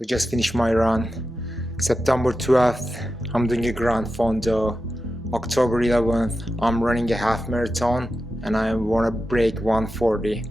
So just finished my run. September 12th, I'm doing a Gran Fondo. October 11th, I'm running a half marathon and I want to break 140.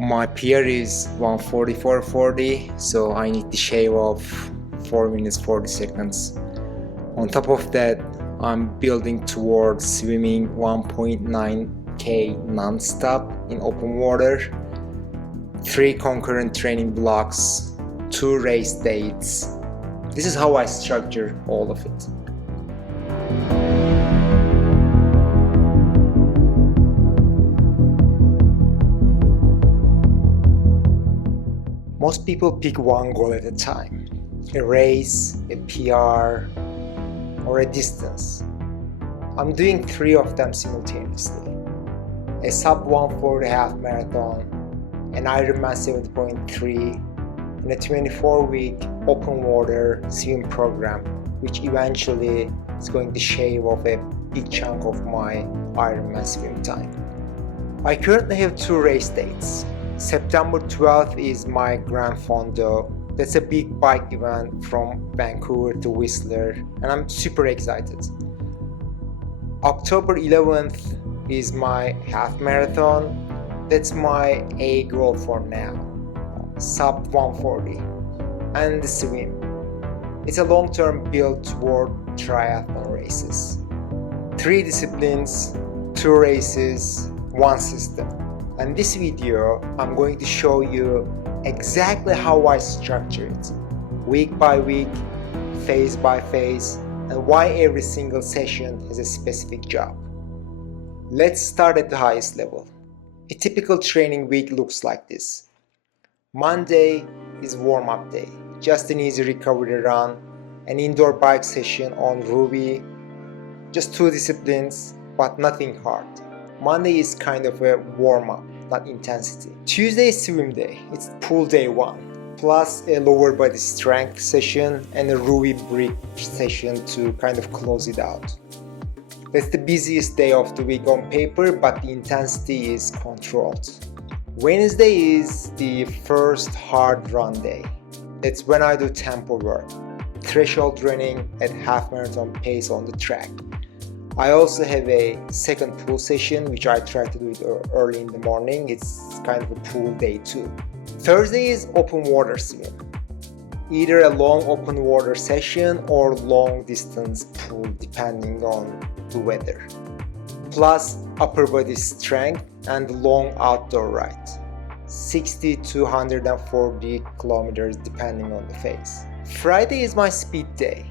My PR is 144.40, so I need to shave off 4 minutes 40 seconds. On top of that, I'm building towards swimming 1.9k non-stop in open water, 3 concurrent training blocks, 2 race dates. This is how I structure all of it. Most people pick one goal at a time, a race, a PR, or a distance. I'm doing 3 of them simultaneously. A sub 140 half marathon, an IRONMAN 70.3, and a 24-week open water swim program, which eventually is going to shave off a big chunk of my Ironman swim time. I currently have 2 race dates. September 12th is my Gran Fondo. That's a big bike event from Vancouver to Whistler, and I'm super excited. October 11th is my half marathon. That's my A goal for now, sub 140, and the swim. It's a long-term build toward triathlon races. 3 disciplines, 2 races, 1 system. And this video, I'm going to show you exactly how I structure it, week by week, phase by phase, and why every single session has a specific job. Let's start at the highest level. A typical training week looks like this. Monday is warm-up day, just an easy recovery run, an indoor bike session on Ruby, just 2 disciplines, but nothing hard. Monday is kind of a warm-up, not intensity. Tuesday is swim day, it's pool day 1, plus a lower body strength session and a Ruby brick session to kind of close it out. That's the busiest day of the week on paper, but the intensity is controlled. Wednesday is the first hard run day. That's when I do tempo work, threshold running at half marathon pace on the track. I also have a second pool session, which I try to do it early in the morning. It's kind of a pool day too. Thursday is open water swim. Either a long open water session or long distance pool, depending on the weather. Plus upper body strength and long outdoor ride. 60 to 140 kilometers depending on the phase. Friday is my speed day.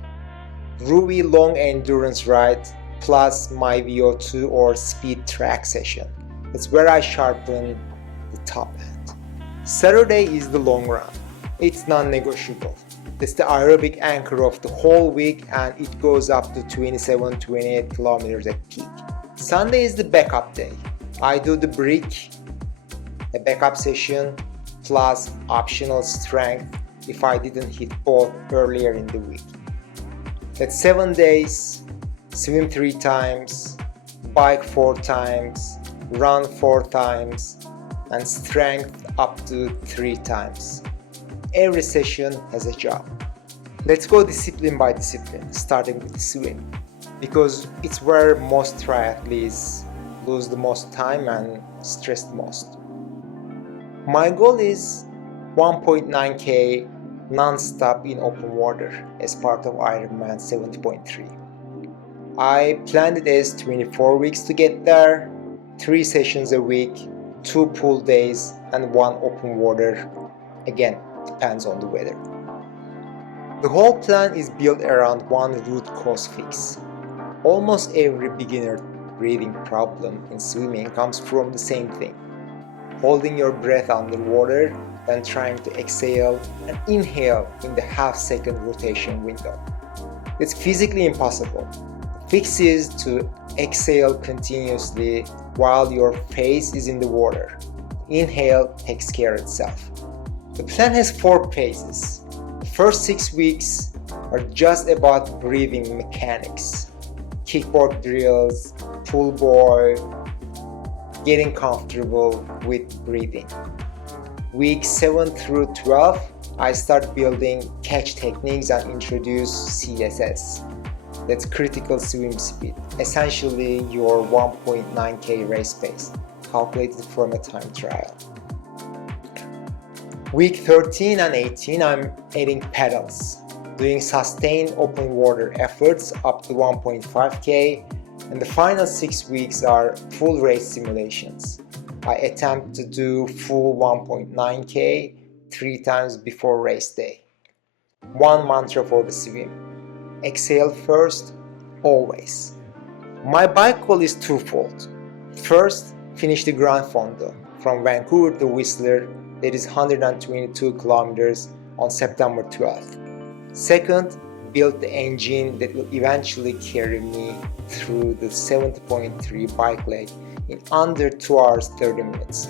Ruby long endurance ride plus my VO2 or speed track session. That's where I sharpen the top end. Saturday is the long run. It's non-negotiable. It's the aerobic anchor of the whole week and it goes up to 27-28 kilometers at peak. Sunday is the backup day. I do the brick, a backup session, plus optional strength if I didn't hit both earlier in the week. That's 7 days, swim 3 times, bike 4 times, run 4 times, and strength up to 3 times. Every session has a job. Let's go discipline by discipline, starting with the swim, because it's where most triathletes lose the most time and stress the most. My goal is 1.9k non-stop in open water as part of IRONMAN 70.3. I planned it as 24 weeks to get there, 3 sessions a week, 2 pool days, and 1 open water. Again, depends on the weather. The whole plan is built around one root cause fix. Almost every beginner breathing problem in swimming comes from the same thing: holding your breath underwater, then trying to exhale and inhale in the half-second rotation window. It's physically impossible. The fix is to exhale continuously while your face is in the water. Inhale takes care of itself. The plan has 4 phases. The first 6 weeks are just about breathing mechanics. Kickboard drills, pool boy, getting comfortable with breathing. Weeks 7 through 12 I start building catch techniques and introduce CSS. That's critical swim speed, essentially your 1.9k race pace, calculated from a time trial. Week 13 and 18, I'm adding pedals, doing sustained open water efforts up to 1.5k, and the final 6 weeks are full race simulations. I attempt to do full 1.9k 3 times before race day. One mantra for the swim: exhale first, always. My bike goal is twofold. First, finish the Gran Fondo from Vancouver to Whistler, that is 122 kilometers, on September 12th. Second, build the engine that will eventually carry me through the 70.3 bike leg in under 2 hours 30 minutes.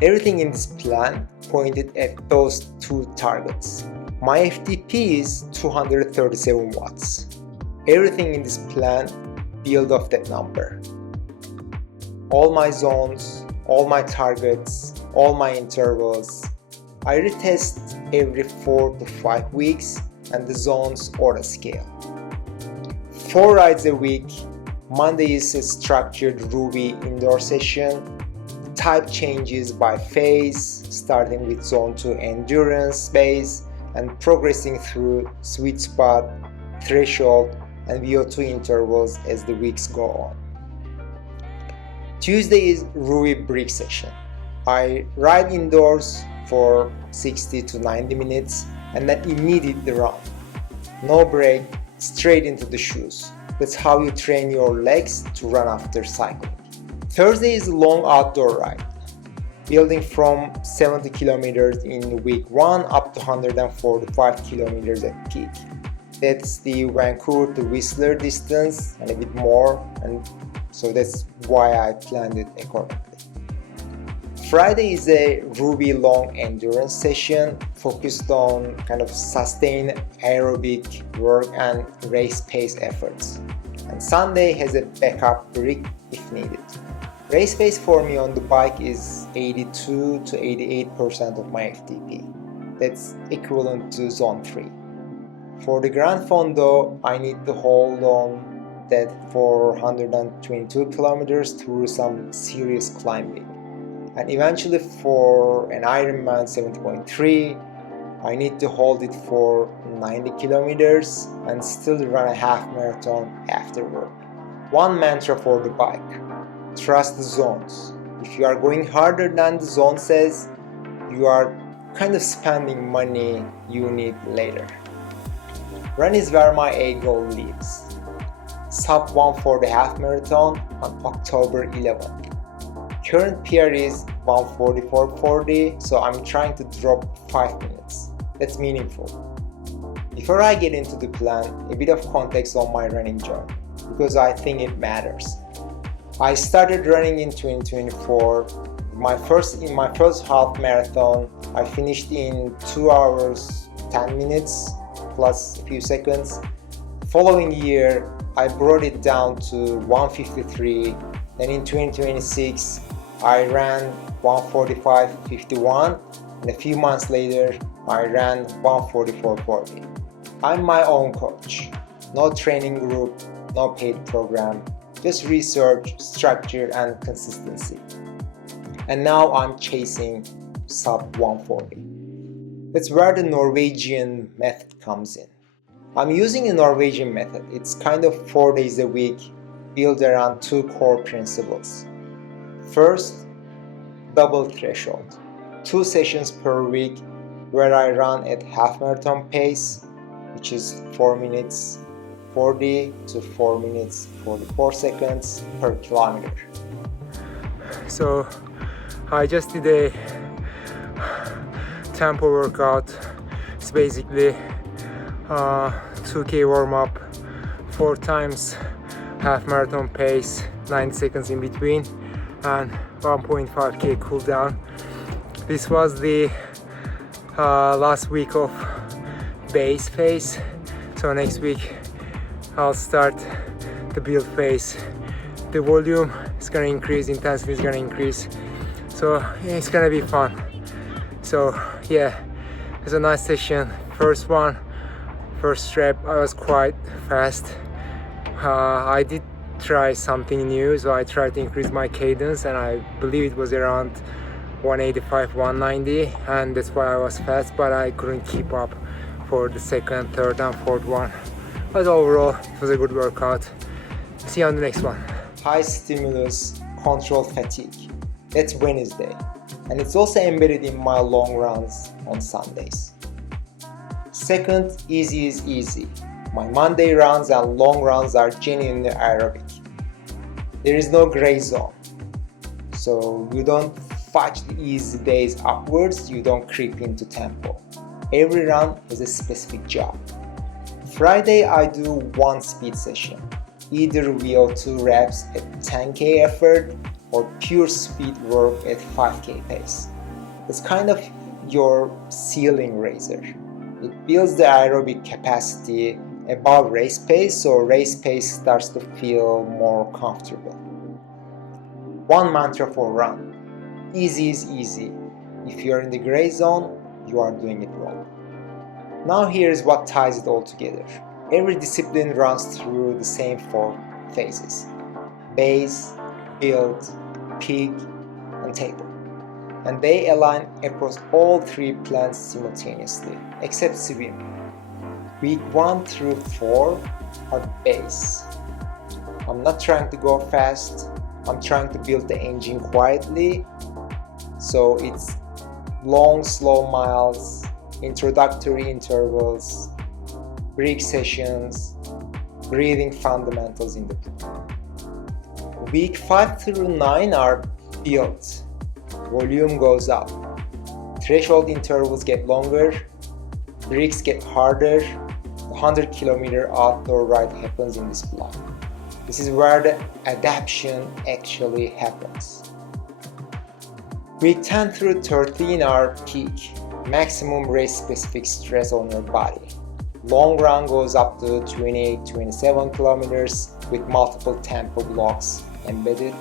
Everything in this plan pointed at those two targets. My FTP is 237 watts. Everything in this plan build off that number. All my zones, all my targets, all my intervals. I retest every 4 to 5 weeks, and the zones auto scale. 4 rides a week. Monday is a structured Ruby indoor session. The type changes by phase, starting with zone 2 endurance phase and progressing through sweet spot, threshold, and VO2 intervals as the weeks go on. Tuesday is Ruby brick session. I ride indoors for 60 to 90 minutes and then immediately run. No break, straight into the shoes. That's how you train your legs to run after cycling. Thursday is a long outdoor ride, building from 70 kilometers in week 1 up to 145 kilometers at peak. That's the Vancouver to Whistler distance and a bit more, and so that's why I planned it accordingly. Friday is a Ruby long endurance session focused on kind of sustained aerobic work and race pace efforts. And Sunday has a backup brick if needed. Race pace for me on the bike is 82 to 88% of my FTP. That's equivalent to zone 3. For the Gran Fondo, I need to hold on that for 122 kilometers through some serious climbing. And eventually for an IRONMAN 70.3, I need to hold it for 90 kilometers and still run a half marathon afterward. One mantra for the bike: trust the zones. If you are going harder than the zone says, you are kind of spending money you need later. Run is where my A goal lives. Sub 140 half marathon on October 11th. Current PR is 144.40, so I'm trying to drop 5 minutes. That's meaningful. Before I get into the plan, a bit of context on my running journey, because I think it matters. I started running in 2024. In my first half marathon, I finished in 2 hours 10 minutes plus a few seconds. The following year, I brought it down to 153. Then in 2026, I ran 145.51, and a few months later, I ran 144.40. I'm my own coach. No training group, no paid program, just research, structure, and consistency. And now I'm chasing sub 140. That's where the Norwegian method comes in. I'm using a Norwegian method. It's kind of 4 days a week, built around 2 core principles. First, double threshold. 2 sessions per week where I run at half marathon pace, which is 4 minutes 40 to 4 minutes 44 seconds per kilometer. So I just did a tempo workout. It's basically 2k warm up, 4 times half marathon pace, 90 seconds in between, and 1.5k cool down. This was the last week of base phase, so next week I'll start the build phase. The volume is gonna increase, intensity is gonna increase, so it's gonna be fun. So yeah, It's a nice session. First rep, I was quite fast. I did try something new, so I tried to increase my cadence, and I believe it was around 185, 190, and that's why I was fast, but I couldn't keep up for the second, third, and fourth one. But overall, it was a good workout. See you on the next one. High stimulus, controlled fatigue. That's Wednesday, and it's also embedded in my long runs on Sundays. Second, easy is easy. My Monday runs and long runs are genuinely aerobic. There is no gray zone, so you don't fudge the easy days upwards, you don't creep into tempo. Every run is a specific job. Friday I do one speed session, either VO2 reps at 10k effort or pure speed work at 5k pace. It's kind of your ceiling raiser. It builds the aerobic capacity above race pace, so race pace starts to feel more comfortable. One mantra for run: easy is easy. If you're in the gray zone, you are doing it wrong. Now here's what ties it all together. Every discipline runs through the same 4 phases: base, build, peak, and taper. And they align across all 3 plans simultaneously, except swim. Week 1 through 4 are base. I'm not trying to go fast, I'm trying to build the engine quietly. So it's long, slow miles, introductory intervals, break sessions, breathing fundamentals in the pool. Week 5 through 9 are built. Volume goes up. Threshold intervals get longer, breaks get harder. The 100-kilometer outdoor ride happens in this block. This is where the adaptation actually happens. Week 10 through 13 are peak, maximum race-specific stress on your body. Long run goes up to 28-27 kilometers with multiple tempo blocks embedded.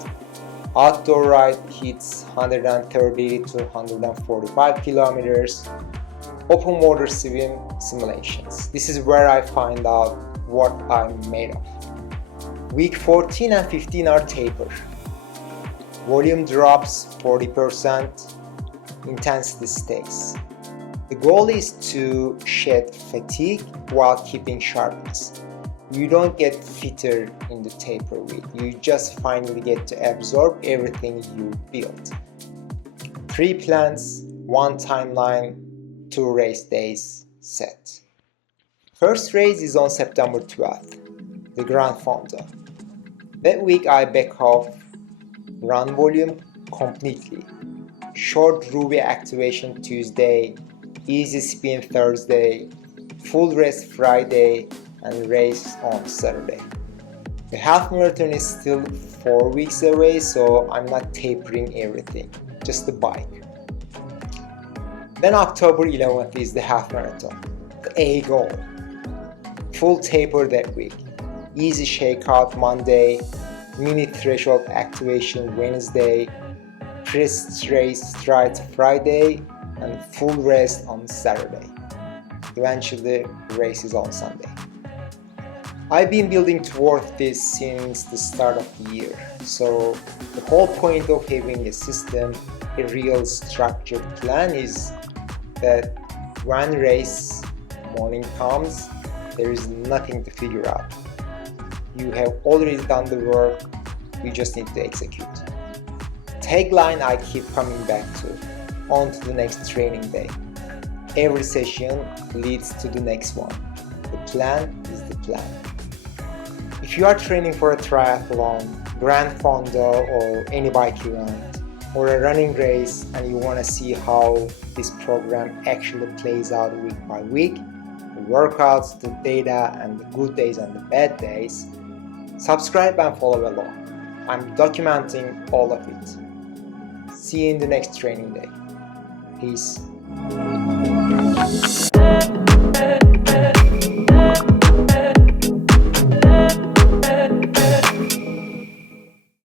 Outdoor ride hits 130 to 145 kilometers. Open water swim simulations. This is where I find out what I'm made of. Week 14 and 15 are taper. Volume drops 40%, intensity stays. The goal is to shed fatigue while keeping sharpness. You don't get fitter in the taper week, you just finally get to absorb everything you built. 3 plans, 1 timeline, 2 race days set. First race is on September 12th, the Gran Fondo. That week I back off run volume completely. Short Ruby activation Tuesday, easy spin Thursday, full rest Friday, and race on Saturday. The half marathon is still 4 weeks away, so I'm not tapering everything, just the bike. Then October 11th is the half marathon, the A goal. Full taper that week, easy shakeout Monday, mini threshold activation Wednesday, press race strides Friday, and full rest on Saturday. Eventually, race is on Sunday. I've been building towards this since the start of the year, so the whole point of having a system, a real structured plan, is that when race morning comes, there is nothing to figure out. You have already done the work, you just need to execute. Tagline I keep coming back to: on to the next training day. Every session leads to the next one. The plan is the plan. If you are training for a triathlon, Gran Fondo, or any bike event, or a running race, and you want to see how this program actually plays out week by week, the workouts, the data, and the good days and the bad days, subscribe and follow along. I'm documenting all of it. See you in the next training day. Peace.